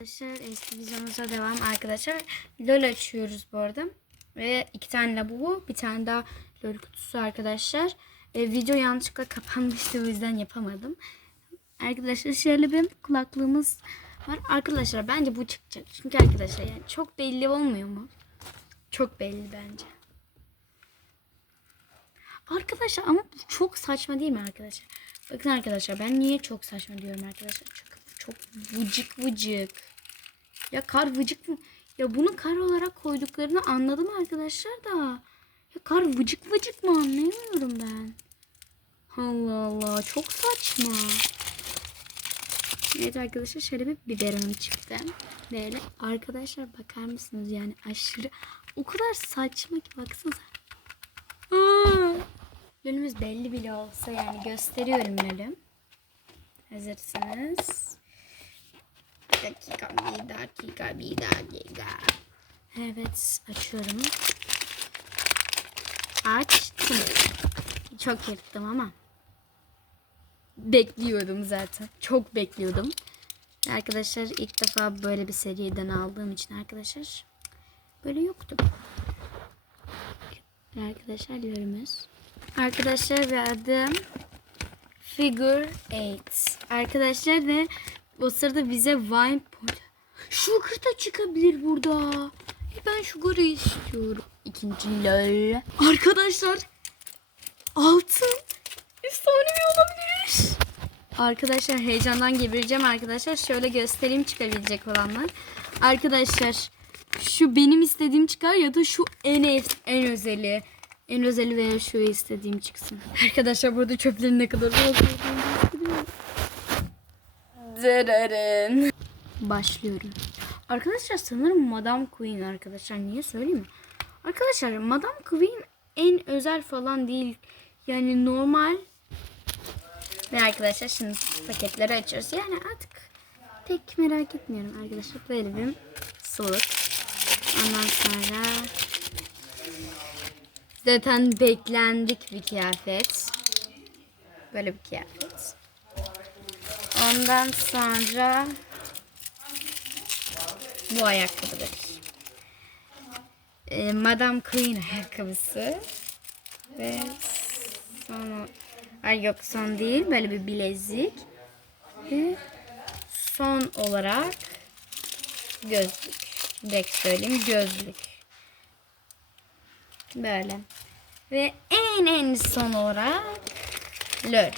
Arkadaşlar eski videomuza devam arkadaşlar. LOL açıyoruz bu arada. Ve iki tane labubu bir tane daha LOL kutusu arkadaşlar. E, video yanlışlıkla kapanmıştı o yüzden yapamadım. Arkadaşlar şöyle bir kulaklığımız var. Arkadaşlar bence bu çıkacak. Çünkü arkadaşlar yani çok belli olmuyor mu? Çok belli bence. Arkadaşlar ama bu çok saçma değil mi arkadaşlar? Bakın arkadaşlar ben niye çok saçma diyorum arkadaşlar? Çünkü çok vıcık vıcık. Ya kar vıcık mı? Ya bunu kar olarak koyduklarını anladım arkadaşlar da. Ya kar vıcık vıcık mı anlayamıyorum ben. Allah Allah çok saçma. Evet arkadaşlar şöyle bir biberonum çıktı. Böyle arkadaşlar bakar mısınız yani aşırı o kadar saçma ki baksanıza. Aa! Lölümüz belli bile olsa yani gösteriyorum lölüm. Hazırsınız. Dakika, bir dakika, bir dakika. Evet, açıyorum. Açtım. Çok yırttım ama. Bekliyordum zaten. Çok bekliyordum. Arkadaşlar ilk defa böyle bir seriden aldığım için arkadaşlar böyle yoktu. Arkadaşlar lörümüz. Arkadaşlar verdim. Figure 8. Arkadaşlar ve o sırada bize wine point. Sugar da çıkabilir burada. E ben sugar'ı istiyorum. İkinci lol. Arkadaşlar altın efsanevi olabilir. Arkadaşlar heyecandan gebereceğim arkadaşlar. Şöyle göstereyim çıkabilecek olanlar. Arkadaşlar şu benim istediğim çıkar ya da şu en ef- en özeli. En özeli veya şu istediğim çıksın. Arkadaşlar burada çöplerin ne kadar olduğunu. Başlıyorum. Arkadaşlar sanırım Madame Queen arkadaşlar. Niye söyleyeyim mi? Arkadaşlar Madame Queen en özel falan değil. Yani normal. Ve arkadaşlar şimdi paketleri açıyoruz. Yani artık pek merak etmiyorum arkadaşlar. Böyle bir soluk. Ondan sonra zaten beklendik bir kıyafet. Böyle bir kıyafet. Ondan sonra bu ayakkabıdır. Ee, Madame Queen ayakkabısı. Ve son Ay yok son değil. Böyle bir bilezik. Ve son olarak gözlük. Direkt söyleyeyim gözlük. Böyle. Ve en en son olarak lör.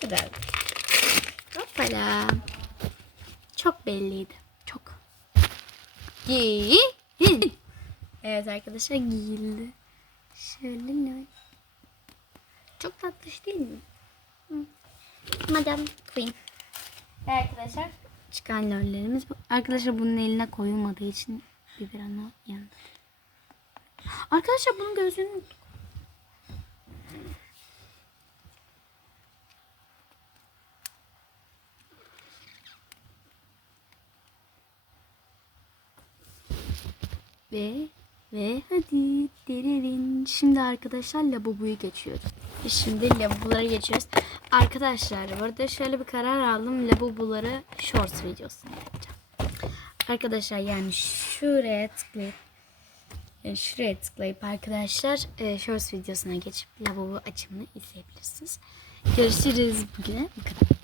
Kadar. Hoppala. Çok belliydi. Çok. Giy. Evet arkadaşlar giyildi. Şöyle lör. Çok tatlış değil mi? Hı. Madame Queen. Arkadaşlar çıkan lollerimiz. Arkadaşlar bunun eline koyulmadığı için biberonu yandı. Arkadaşlar bunun gözünü Ve ve hadi dererin. Şimdi arkadaşlar lavaboyu geçiyoruz. Şimdi lavabolara geçiyoruz. Arkadaşlar bu arada şöyle bir karar aldım. Lavaboları shorts videosunu yapacağım. Arkadaşlar yani şuraya tıklayıp yani şuraya tıklayıp arkadaşlar e, shorts videosuna geçip lavabo açımını izleyebilirsiniz. Görüşürüz bugüne bu kadar.